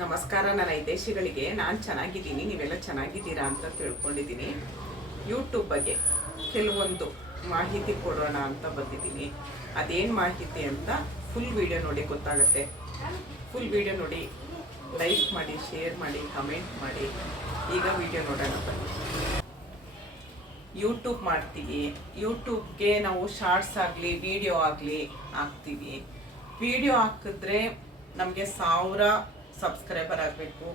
ನಮಸ್ಕಾರ. ನನ್ನ ಹಿತೈಷಿಗಳಿಗೆ ನಾನು ಚೆನ್ನಾಗಿದ್ದೀನಿ, ನೀವೆಲ್ಲ ಚೆನ್ನಾಗಿದ್ದೀರಾ ಅಂತ ತಿಳ್ಕೊಂಡಿದ್ದೀನಿ. ಯೂಟ್ಯೂಬ್ ಬಗ್ಗೆ ಕೆಲವೊಂದು ಮಾಹಿತಿ ಕೊಡೋಣ ಅಂತ ಬಂದಿದ್ದೀನಿ. ಅದೇನು ಮಾಹಿತಿ ಅಂತ ಫುಲ್ ವಿಡಿಯೋ ನೋಡಿ ಗೊತ್ತಾಗುತ್ತೆ. ಫುಲ್ ವಿಡಿಯೋ ನೋಡಿ, ಲೈಕ್ ಮಾಡಿ, ಶೇರ್ ಮಾಡಿ, ಕಮೆಂಟ್ ಮಾಡಿ. ಈಗ ವಿಡಿಯೋ ನೋಡೋಣ ಬನ್ನಿ. ಯೂಟ್ಯೂಬ್ ಮಾಡ್ತೀವಿ. ಯೂಟ್ಯೂಬ್ಗೆ ನಾವು ಶಾರ್ಟ್ಸ್ ಆಗಲಿ ವಿಡಿಯೋ ಆಗಲಿ ಹಾಕ್ತೀವಿ. ವಿಡಿಯೋ ಹಾಕಿದ್ರೆ ನಮಗೆ 1000 ಸಬ್ಸ್ಕ್ರೈಬರ್ ಆಗಬೇಕು,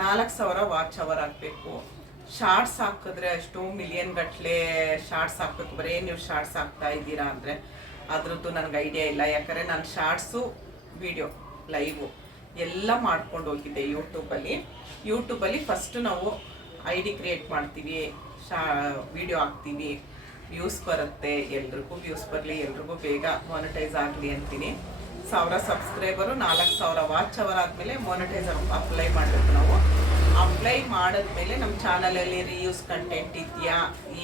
4000 ವಾಚ್ ಅವರ್ ಆಗಬೇಕು. ಶಾರ್ಟ್ಸ್ ಹಾಕಿದ್ರೆ ಅಷ್ಟು ಮಿಲಿಯನ್ ಗಟ್ಟಲೆ ಶಾರ್ಟ್ಸ್ ಹಾಕ್ಬೇಕು. ಬರೀ ನೀವು ಶಾರ್ಟ್ಸ್ ಹಾಕ್ತಾ ಇದ್ದೀರಾ ಅಂದರೆ ಅದ್ರದ್ದು ನನಗೆ ಐಡಿಯಾ ಇಲ್ಲ. ಯಾಕಂದರೆ ನಾನು ಶಾರ್ಟ್ಸು ವಿಡಿಯೋ ಲೈವು ಎಲ್ಲ ಮಾಡ್ಕೊಂಡು ಹೋಗಿದ್ದೆ ಯೂಟ್ಯೂಬಲ್ಲಿ ಫಸ್ಟು ನಾವು ID ಕ್ರಿಯೇಟ್ ಮಾಡ್ತೀವಿ, ವಿಡಿಯೋ ಹಾಕ್ತೀವಿ, ವ್ಯೂಸ್ ಬರುತ್ತೆ, ಎಲ್ರಿಗೂ ವ್ಯೂಸ್ ಬರಲಿ, ಎಲ್ರಿಗೂ ಬೇಗ ಮಾನಿಟೈಸ್ ಆಗಲಿ ಅಂತೀನಿ. 1000 ಸಬ್ಸ್ಕ್ರೈಬರು, 4000 ವಾಚ್ ಅವರ್ ಆದಮೇಲೆ ಮಾನಿಟೈಸ್ ಅಪ್ಲೈ ಮಾಡಬೇಕು. ನಾವು ಅಪ್ಲೈ ಮಾಡಿದ್ಮೇಲೆ ನಮ್ಮ ಚಾನಲಲ್ಲಿ ರಿಯೂಸ್ ಕಂಟೆಂಟ್ ಇದೆಯಾ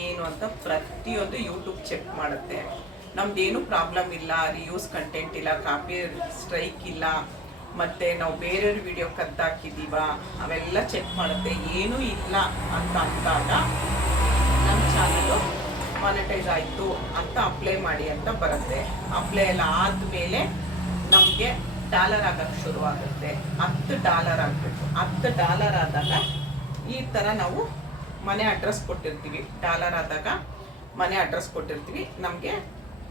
ಏನು ಅಂತ ಪ್ರತಿಯೊಂದು ಯೂಟ್ಯೂಬ್ ಚೆಕ್ ಮಾಡುತ್ತೆ. ನಮ್ದೇನು ಪ್ರಾಬ್ಲಮ್ ಇಲ್ಲ, ರಿಯೂಸ್ ಕಂಟೆಂಟ್ ಇಲ್ಲ, ಕಾಪಿ ಸ್ಟ್ರೈಕ್ ಇಲ್ಲ, ಮತ್ತು ನಾವು ಬೇರೆಯವ್ರ ವಿಡಿಯೋ ಕದ್ದಾಕಿದ್ದೀವ ಅವೆಲ್ಲ ಚೆಕ್ ಮಾಡುತ್ತೆ. ಏನೂ ಇಲ್ಲ ಅಂತ ಅಂದಾಗ ನಮ್ಮ ಚಾನಲು ಮಾನಿಟೈಸ್ ಆಯಿತು ಅಂತ ಅಪ್ಲೈ ಮಾಡಿ ಅಂತ ಬರುತ್ತೆ. ಅಪ್ಲೈ ಎಲ್ಲ ಆದಮೇಲೆ ನಮಗೆ ಡಾಲರ್ ಆಗಕ್ಕೆ ಶುರುವಾಗುತ್ತೆ. $10 ಆಗಬೇಕು. $10 ಆದಾಗ ಈ ಥರ ನಾವು ಮನೆ ಅಡ್ರೆಸ್ ಕೊಟ್ಟಿರ್ತೀವಿ. ಡಾಲರ್ ಆದಾಗ ಮನೆ ಅಡ್ರೆಸ್ ಕೊಟ್ಟಿರ್ತೀವಿ. ನಮಗೆ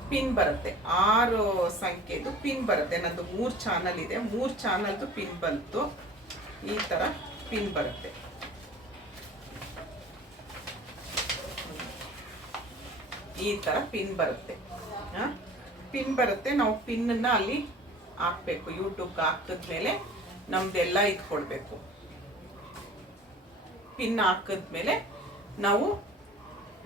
ಪಿನ್ ಬರುತ್ತೆ, 6 ಸಂಖ್ಯೆದು ಪಿನ್ ಬರುತ್ತೆ. ನಂದು 3 ಚಾನಲ್ ಇದೆ, 3 ಚಾನಲ್ದು ಪಿನ್ ಬಂತು. ಈ ಥರ ಪಿನ್ ಬರುತ್ತೆ. ಈ ಥರ ಪಿನ್ ಬರುತ್ತೆ. ಪಿನ್ ಬರುತ್ತೆ. ನಾವು ಪಿನ್ನನ್ನು ಅಲ್ಲಿ ಹಾಕ್ಬೇಕು. ಯೂಟ್ಯೂಬ್ಗೆ ಹಾಕಿದ್ಮೇಲೆ ನಮ್ದೆಲ್ಲ ಇದು ಕೊಡಬೇಕು. ಪಿನ್ ಹಾಕಿದ್ಮೇಲೆ ನಾವು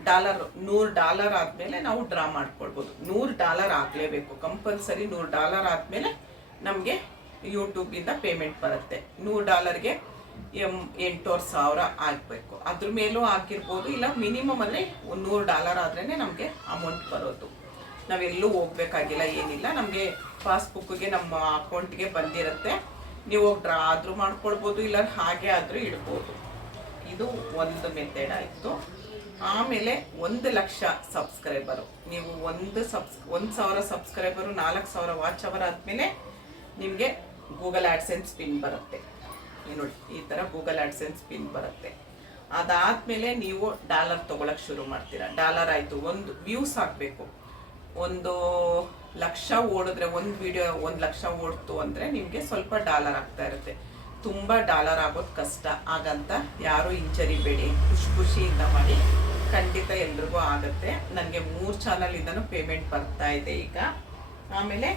$100 ಆದಮೇಲೆ ನಾವು ಡ್ರಾ ಮಾಡ್ಕೊಳ್ಬೋದು. $100 ಆಗಲೇಬೇಕು, ಕಂಪಲ್ಸರಿ. $100 ಆದಮೇಲೆ ನಮಗೆ ಯೂಟ್ಯೂಬಿಂದ ಪೇಮೆಂಟ್ ಬರುತ್ತೆ. $100ಗೆ 8,000 ಆಗಬೇಕು. ಅದ್ರ ಮೇಲೂ ಆಗಿರ್ಬೋದು, ಇಲ್ಲ ಮಿನಿಮಮ್ ಅಂದರೆ $100 ಆದ್ರೇ ನಮಗೆ ಅಮೌಂಟ್ ಬರೋದು. ನಾವೆಲ್ಲೂ ಹೋಗ್ಬೇಕಾಗಿಲ್ಲ, ಏನಿಲ್ಲ. ನಮಗೆ ಪಾಸ್ಬುಕ್ಗೆ ನಮ್ಮ ಅಕೌಂಟ್ಗೆ ಬಂದಿರುತ್ತೆ. ನೀವು ಹೋಗಿ ಡ್ರಾ ಆದರೂ ಮಾಡ್ಕೊಳ್ಬೋದು, ಇಲ್ಲ ಹಾಗೆ ಆದರೂ ಇಡ್ಬೋದು. ಇದು ಒಂದು ಮೆಥಡ್ ಆಯಿತು. ಆಮೇಲೆ 1,00,000 ಸಬ್ಸ್ಕ್ರೈಬರು, ನೀವು 1,000 ಸಬ್ಸ್ಕ್ರೈಬರು, 4000 ವಾಚ್ ಅವರ್ ಆದಮೇಲೆ ನಿಮಗೆ ಗೂಗಲ್ ಆ್ಯಡ್ಸೆನ್ಸ್ ಪಿನ್ ಬರುತ್ತೆ. ನೋಡಿ, ಈ ಥರ ಗೂಗಲ್ ಆ್ಯಡ್ಸೆನ್ಸ್ ಪಿನ್ ಬರುತ್ತೆ. ಅದಾದಮೇಲೆ ನೀವು ಡಾಲರ್ ತೊಗೊಳಕ್ಕೆ ಶುರು ಮಾಡ್ತೀರಾ. ಡಾಲರ್ ಆಯಿತು. ಒಂದು ವ್ಯೂಸ್ ಹಾಕಬೇಕು. 1,00,000 ಓಡಿದ್ರೆ, ಒಂದು ವಿಡಿಯೋ 1,00,000 ಓಡ್ತು ಅಂದರೆ ನಿಮಗೆ ಸ್ವಲ್ಪ ಡಾಲರ್ ಆಗ್ತಾ ಇರುತ್ತೆ. ತುಂಬ ಡಾಲರ್ ಆಗೋದು ಕಷ್ಟ. ಹಾಗಂತ ಯಾರೂ ಹಿಂಜರಿಬೇಡಿ, ಖುಷಿಯಿಂದ ಮಾಡಿ. ಖಂಡಿತ ಎಲ್ರಿಗೂ ಆಗುತ್ತೆ. ನನಗೆ 3 ಚಾನಲಿಂದನೂ ಪೇಮೆಂಟ್ ಬರ್ತಾ ಇದೆ ಈಗ. ಆಮೇಲೆ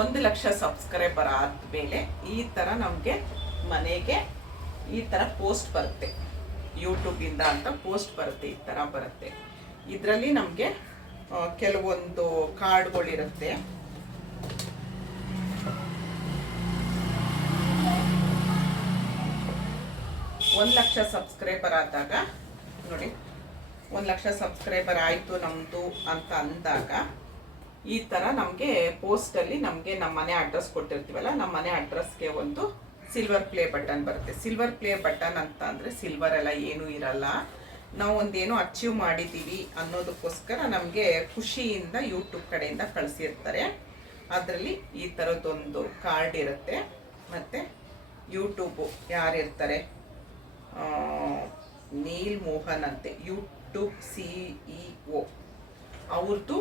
1,00,000 ಸಬ್ಸ್ಕ್ರೈಬರ್ ಆದಮೇಲೆ ಈ ಥರ ನಮಗೆ ಮನೆಗೆ ಈ ಥರ ಪೋಸ್ಟ್ ಬರುತ್ತೆ. ಯೂಟ್ಯೂಬಿಂದ ಅಂತ ಪೋಸ್ಟ್ ಬರುತ್ತೆ. ಈ ಥರ ಬರುತ್ತೆ. ಇದರಲ್ಲಿ ನಮಗೆ ಕೆಲವೊಂದು ಕಾರ್ಡ್ಗಳಿರುತ್ತೆ. ಒಂದು 1,00,000 ಸಬ್ಸ್ಕ್ರೈಬರ್ ಆದಾಗ ನೋಡಿ, 1,00,000 ಸಬ್ಸ್ಕ್ರೈಬರ್ ಆಯಿತು ನಮ್ಮದು ಅಂತ ಅಂದಾಗ ಈ ಥರ ನಮಗೆ ಪೋಸ್ಟಲ್ಲಿ ನಮಗೆ ನಮ್ಮ ಮನೆ ಅಡ್ರೆಸ್ ಕೊಟ್ಟಿರ್ತೀವಲ್ಲ, ನಮ್ಮ ಮನೆ ಅಡ್ರೆಸ್ಗೆ ಒಂದು ಸಿಲ್ವರ್ ಪ್ಲೇ ಬಟನ್ ಬರುತ್ತೆ. ಸಿಲ್ವರ್ ಪ್ಲೇ ಬಟನ್ ಅಂತ ಅಂದರೆ ಸಿಲ್ವರ್ ಎಲ್ಲ ಏನೂ ಇರಲ್ಲ. ನಾವು ಒಂದೇನೋ ಅಚೀವ್ ಮಾಡಿದ್ದೀವಿ ಅನ್ನೋದಕ್ಕೋಸ್ಕರ ನಮಗೆ ಖುಷಿಯಿಂದ ಯೂಟ್ಯೂಬ್ ಕಡೆಯಿಂದ ಕಳಿಸಿರ್ತಾರೆ. ಅದರಲ್ಲಿ ಈ ಥರದ್ದೊಂದು ಕಾರ್ಡ್ ಇರುತ್ತೆ. ಮತ್ತು ಯೂಟ್ಯೂಬು ಯಾರಿರ್ತಾರೆ, ನೀಲ್ ಮೋಹನ್ ಅಂತೆ, ಯೂಟ್ಯೂಬ್ CEO, ಅವ್ರದ್ದು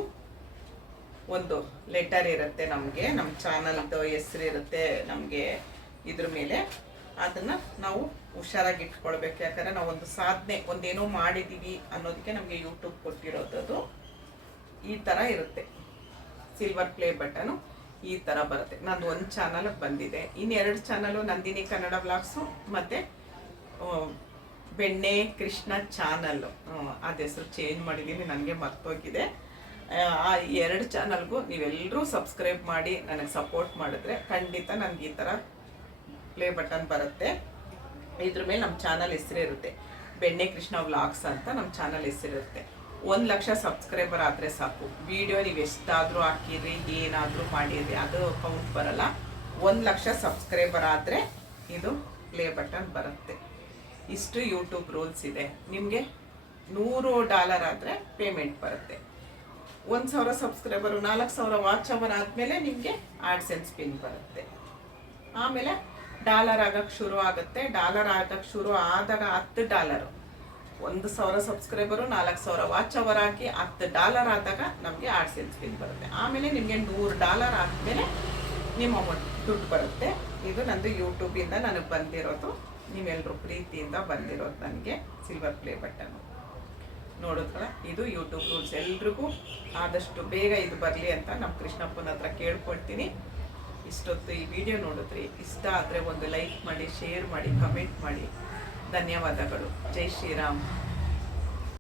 ಒಂದು ಲೆಟರ್ ಇರುತ್ತೆ. ನಮಗೆ ನಮ್ಮ ಚಾನಲ್ದು ಹೆಸರಿರುತ್ತೆ ನಮಗೆ ಇದ್ರ ಮೇಲೆ. ಅದನ್ನು ನಾವು ಹುಷಾರಾಗಿ ಇಟ್ಕೊಳ್ಬೇಕು. ಯಾಕಂದರೆ ನಾವು ಒಂದು ಸಾಧನೆ, ಒಂದೇನೋ ಮಾಡಿದ್ದೀವಿ ಅನ್ನೋದಕ್ಕೆ ನಮಗೆ ಯೂಟ್ಯೂಬ್ ಕೊಟ್ಟಿರೋದು. ಈ ಥರ ಇರುತ್ತೆ ಸಿಲ್ವರ್ ಪ್ಲೇ ಬಟನು. ಈ ಥರ ಬರುತ್ತೆ. ನಂದು ಒಂದು ಚಾನಲ್ಗೆ ಬಂದಿದೆ. ಇನ್ನು 2 ಚಾನಲು, ನಂದಿನಿ ಕನ್ನಡ ವ್ಲಾಗ್ಸು ಮತ್ತು ಬೆಣ್ಣೆ ಕೃಷ್ಣ ಚಾನಲ್ಲು. ಅದು ಹೆಸರು ಚೇಂಜ್ ಮಾಡಿದ್ದೀನಿ, ನನಗೆ ಮರ್ತೋಗಿದೆ. ಆ 2 ಚಾನಲ್ಗೂ ನೀವೆಲ್ಲರೂ ಸಬ್ಸ್ಕ್ರೈಬ್ ಮಾಡಿ ನನಗೆ ಸಪೋರ್ಟ್ ಮಾಡಿದ್ರೆ ಖಂಡಿತ ನನಗೆ ಈ ಥರ ಪ್ಲೇ ಬಟನ್ ಬರುತ್ತೆ. ಇದ್ರ ಮೇಲೆ ನಮ್ಮ ಚಾನಲ್ ಹೆಸರಿರುತ್ತೆ, ಬೆಣ್ಣೆ ಕೃಷ್ಣ ವ್ಲಾಗ್ಸ್ ಅಂತ ನಮ್ಮ ಚಾನಲ್ ಹೆಸರಿರುತ್ತೆ. 1,00,000 ಸಬ್ಸ್ಕ್ರೈಬರ್ ಆದರೆ ಸಾಕು. ವಿಡಿಯೋ ನೀವು ಎಷ್ಟಾದರೂ ಹಾಕಿರಿ, ಏನಾದರೂ ಮಾಡಿರಿ, ಅದು ಕೌಂಟ್ ಬರಲ್ಲ. 1,00,000 ಸಬ್ಸ್ಕ್ರೈಬರ್ ಆದರೆ ಇದು ಪ್ಲೇ ಬಟನ್ ಬರುತ್ತೆ. ಇಷ್ಟು ಯೂಟ್ಯೂಬ್ ರೂಲ್ಸ್ ಇದೆ. ನಿಮಗೆ $100 ಆದರೆ ಪೇಮೆಂಟ್ ಬರುತ್ತೆ. 1,000 ಸಬ್ಸ್ಕ್ರೈಬರು 4,000 ವಾಚ್ ಅವರ್ ಆದಮೇಲೆ ನಿಮಗೆ ಆಡ್ಸೆನ್ಸ್ ಪಿನ್ ಬರುತ್ತೆ. ಆಮೇಲೆ ಡಾಲರ್ ಆಗಕ್ಕೆ ಶುರು ಆಗುತ್ತೆ. ಡಾಲರ್ ಆಗಕ್ಕೆ ಶುರು ಆದಾಗ $10, 1,000 ಸಬ್ಸ್ಕ್ರೈಬರು 4,000 ವಾಚ್ ಅವರ್ ಆಗಿ $10 ಆದಾಗ ನಮಗೆ ಆಡ್ಸೆನ್ಸ್ ಪಿನ್ ಬರುತ್ತೆ. ಆಮೇಲೆ ನಿಮಗೆ $100 ಆದಮೇಲೆ ನಿಮ್ಮ ದುಡ್ಡು ಬರುತ್ತೆ. ಇದು ನಂದು ಯೂಟ್ಯೂಬಿಂದ ನನಗೆ ಬಂದಿರೋದು, ನೀವೆಲ್ಲರೂ ಪ್ರೀತಿಯಿಂದ ಬಂದಿರೋದು ನನಗೆ ಸಿಲ್ವರ್ ಪ್ಲೇ ಬಟನ್ನು. ನೋಡಿದ್ರಲ್ಲ, ಇದು ಯೂಟ್ಯೂಬ್ ರೂಲ್ಸ್. ಎಲ್ರಿಗೂ ಆದಷ್ಟು ಬೇಗ ಇದು ಬರಲಿ ಅಂತ ನಮ್ಮ ಕೃಷ್ಣಪ್ಪನ ಹತ್ರ ಕೇಳ್ಕೊಳ್ತೀನಿ. ಇಷ್ಟೊತ್ತು ಈ ವಿಡಿಯೋ ನೋಡಿದ್ರಿ, ಇಷ್ಟ ಆದರೆ ಒಂದು ಲೈಕ್ ಮಾಡಿ, ಶೇರ್ ಮಾಡಿ, ಕಮೆಂಟ್ ಮಾಡಿ. ಧನ್ಯವಾದಗಳು. ಜೈ ಶ್ರೀರಾಮ್.